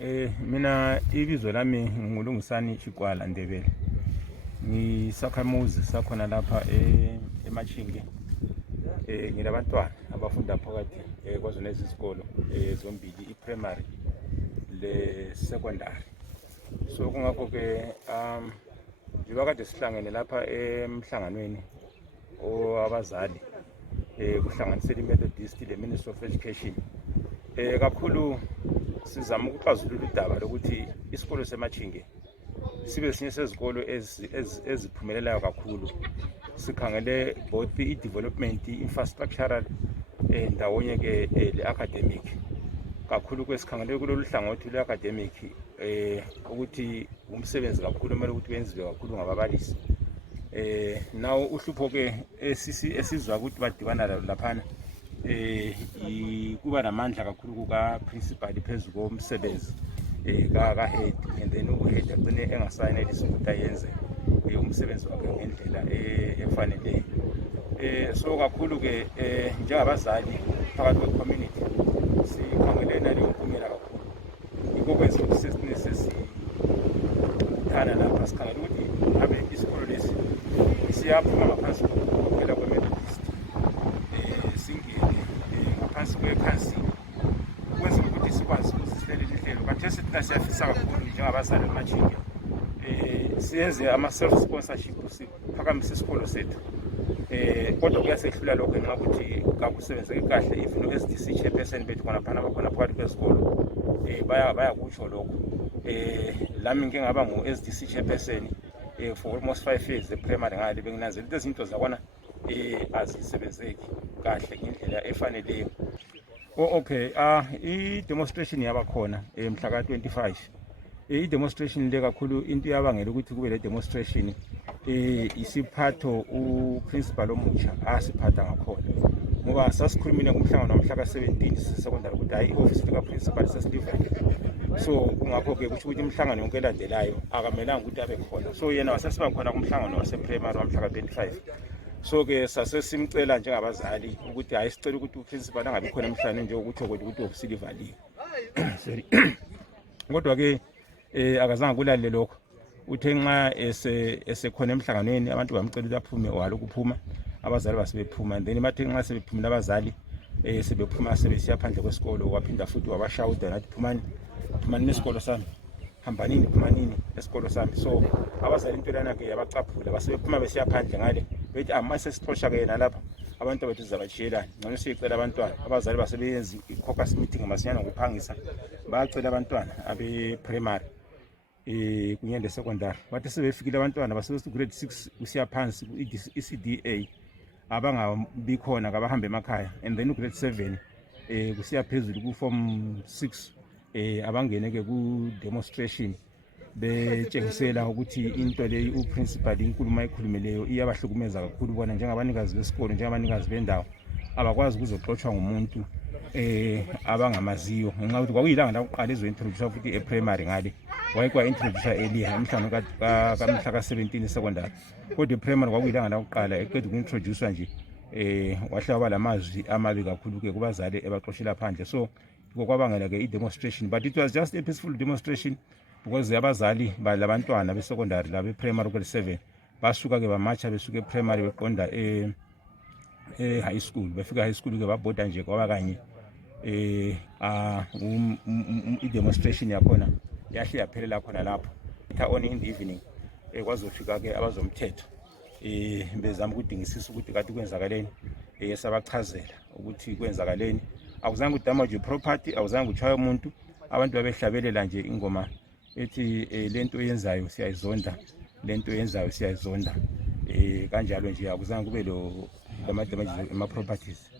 Mina ibizo lami ngulungisani Shikwala Ndebele. Ngisakhamuzi sakhona lapha eMachinge. Ngilabantwana abafunda phakathi kwazona isikolo zombili, i-primary le secondary. So kungakho ke njengoba kade sihlangene lapha emhlanganweni owabazali kuhlanganisela i-Methodist le Ministry of Education. Kakhulu sizama ukuxazulula udaba lokuthi isikolo seMachinge sibe sinye sezikolo eziphumelelayo kakhulu. Sikhangele both i-development, infrastructural ndawonye ke le-academic. Kakhulu kwesikhangele kulolu hlangothi lwe-academic ukuthi umsebenzi kakhulu kumele ukuthi wenziwe kakhulu ngababalisi. Nawo uhlupho ke esizwa ukuthi badibana laphana kuba namandla kakhulu kuka-principal phezu komsebenzi ka-head, and then uhead agcine engasayenelisi ukuthi ayenze umsebenzi wakhe ngendlela efaneleyo. So kakhulu ke njengabazali phakathi kwe-community sikhangele naleyo mpumela kakhulu. Yikho kwenza ukuthi sesithana lapha sikhangele ukuthi ngabe isikolo lesi siyaphuma ngaphansi kokukhokhelwa kwe-Methodist, singene ngaphansi kwe-council ukwenzela ukuthi sikwazi ukuzihlelela ihlelo. Khathesi thina siyafisa kakhulu njengabazali beMachinge siyenze ama-self-sponsorship, siphakamise isikolo sethu. Kodwa kuyasehlula lokho ngenxa yokuthi kakusebenzeki kahle. Even u-SDC chairperson bethu khonaphana bakhona phakathi kwesikolo bayakutsho lokho. Lami ngike ngaba ngu-SDC chairperson for almost 5 years e-primary ngale benginanzela ukuthi izinto zakwana azisebenzeki kahle ngendlela efaneleyo. Okay, i-demonstration yaba khona mhla ka-25. I-demonstration le kakhulu into yabangela ukuthi kube le demonstration isiphatho uprincipal omutsha asiphatha ngakhona, ngoba sasikhulumile ngomhlangano wamhla ka-17 secondary ukuthi hayi i-office lika-principal sesilivale. So kungakho ke kusho ukuthi imhlangano yonke elandelayo akamelanga ukuthi abe khona. So yena wasesiba khona kumhlangano wase-primary wamhla ka-25. So ke sasesimcela njengabazali ukuthi hayi sicela ukuthi uprincipal angabi khona emhlangano njengokuthi ukuthi i-office livaliwe. Sorry. Kodwa ke akazange kulalele lokho. Uthe nxa esekhona emhlanganweni abantu bamcela ukuthi aphume, walokhu uphuma, abazali basebephuma. And then bathe nxa sebephumile abazali sebephuma sebesiya phandle kwesikolo, waphinda futhi wabashawuda nathi phumani nesikolo sami, hambanini phumanini esikolo sami. So abazali into lana ke yabacaphula, basebephuma besiya phandle ngale bethi amase sixosha ke yena lapha abantu bethu sizabajiyelana. Ngcono siyicela abantwana, abazali basebeyenza i-caucus meeting masinyana ngokuphangisa, bayacela abantwana abe-primary kunye le-secondary. Bathi sebefikile abantwana grade 6 kusiya phansi i-CDA abangabi khona kabahambe emakhaya, and then grade 7 kusiya phezulu ku-form 6 abangene ke ku-demonstration betshengisela ukuthi into leyi uprincipal inkulumo ayikhulumileyo iyabahlukumeza kakhulu bona njengabanikazi besikolo, njengabanikazi bendawo abakwazi ukuzoxotshwa ngumuntu abangamaziyo, ngenxa yokuthi kwakuyilanga lakuqala ezo-introduce futhi e-primary ngale wayekwa-introduce earlier emhlangano kamhla ka-17 secondary. Kodwa e-primary kwakuyilanga lakuqala eqeda uku-introduce nje wahle waba lamazwi amabi kakhulu-ke kubazali ebaxoshela phandle. So kwabangela ke i-demonstration, but it was just a peaceful demonstration because abazali labantwana be-secondary labe-primary grade 7 basuka ke bamatsha besuka e-primary beqonda e-high school. Befika high school ke babhoda nje kwaba kanye i-demonstration yakhona yahle yaphelela khona lapho. On in the evening kwazofika ke abazomthetho bezama ukudingisisa ukuthi kade kwenzakaleni. Sabachazela ukuthi kwenzakaleni, akuzange udamage property, awuzange utshaya umuntu. Abantu babehlabelela nje ingoma ethi lento yenzayo siyayizonda, lento yenzayo siyayizonda. Kanjalo nje akuzange kube lo ama-damages ema-properties.